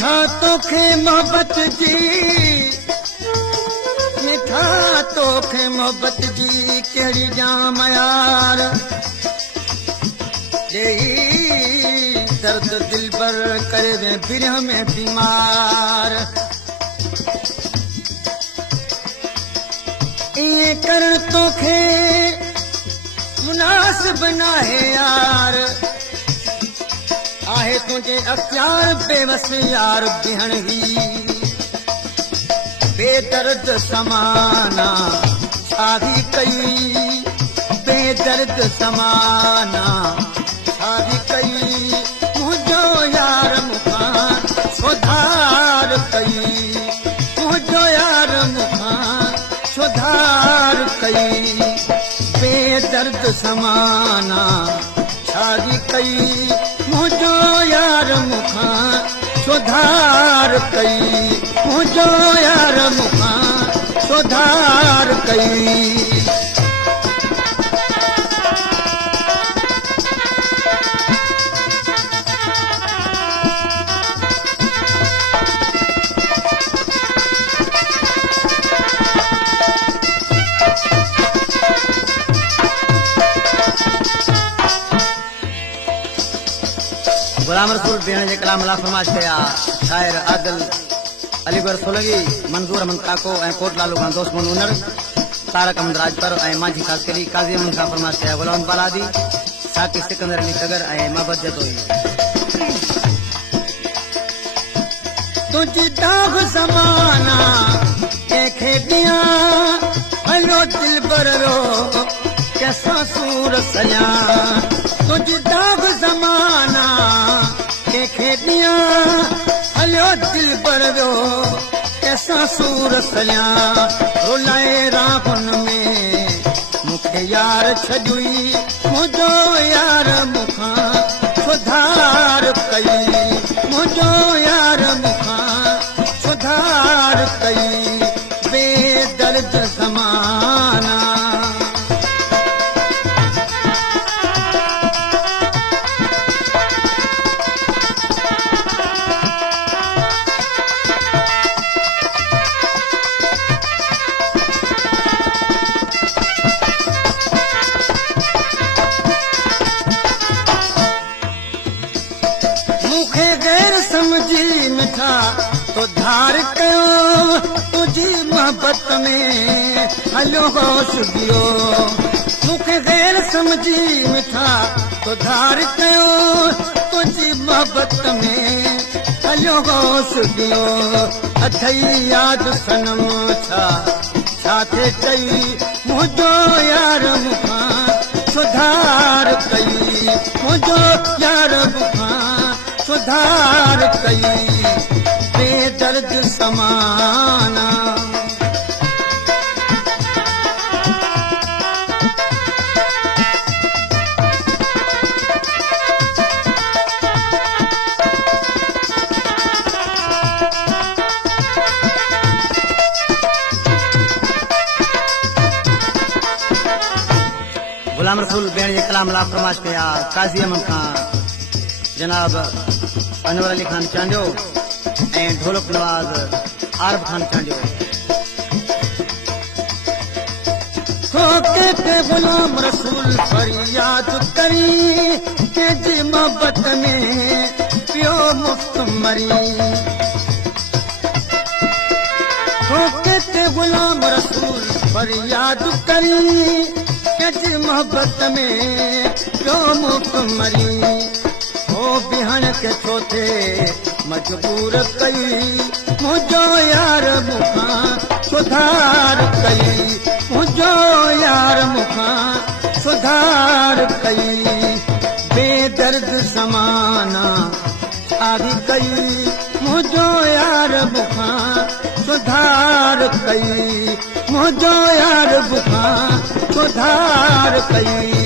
मिठा तोखे मोहब्बत जी, मिठा तोखे मोहब्बत जी कहिड़ी जाम यार, यही दर्द दिल पर करे वे बिरह में बीमार। ये करण तोखे मुनासिब ना है यार, आहे तुझे अख्तियार बेवस यार बिहण ही बेदर्द समाना शादी कई, बेदर्द समाना शादी कई, मुझो यार मुखा सुधार कई, मुझो यार मुखा सुधार कई, बेदर्द समाना शादी कई, मुझो यार मुखा सुधार कई, मुझो यार मुखा सुधार कई। गुलाम रसूल भेण जे कलाम ला फरमाइश कया शायर आदिल अलीगढ़ सोलंगी, मंजूर अहमद काको ऐं कोट लालू खान दोस्त मोहन उनर, तारक अहमद राजपर ऐं मांझी कासकरी, काज़ी अहमद खां फरमाइश कया गुलाम बालादी, साकी सिकंदर अली सगर ऐं मोहब्बत जतोई। तुझी दाग ज़माना कंहिंखे ॾियां, हलो दिल बरो कैसा सूर सॼां, तुझी दाग ज़माना कंहिंखे ॾियां, हलो दिल बरो कैसा सूर सॼां, रुलाए राहुन में मूंखे यार छॾुई, मुंहिंजो यार मूंखां सुधार कई, मुंहिंजो यार मूंखां सुधार कई, बेदर्द ज़माना। मूंखे गैर समझी मिठा तो धार कयो, तुझी मोहब्बत में हलो होश दियो, मूंखे गैर समझी मिठा तो धार कयो, तुझी मोहब्बत में हलो होश दियो, अथई याद सनम छा थे चई, मुझो यार मुखां सुधार कई, मुझो यार मुखां सुधार कई, बेदर्द समाना। गुलाम रसूल भेण जे कलाम ला फरमाइश कया काज़ी अहमद खां जनाब अनवर अली खान चांडियो ऐं ढोलक नवाज़ आरब खान चांडियो। के गुलाम रसूल फरियाद करी, तेजी मोहब्बत में पियो मुफ्त मरी, के गुलाम रसूल फरियाद करी, तेजी मोहब्बत में पियो मुफ्त मरी, ओ बिहण के छोथे मजबूर कई, मुझो यार मुखां सुधार कई, मुझो यार मुखां सुधार कई, बेदर्द ज़माना शादी कई, मुझो यार मुखां सुधार कई, मुझो यार मुखां सुधार कई।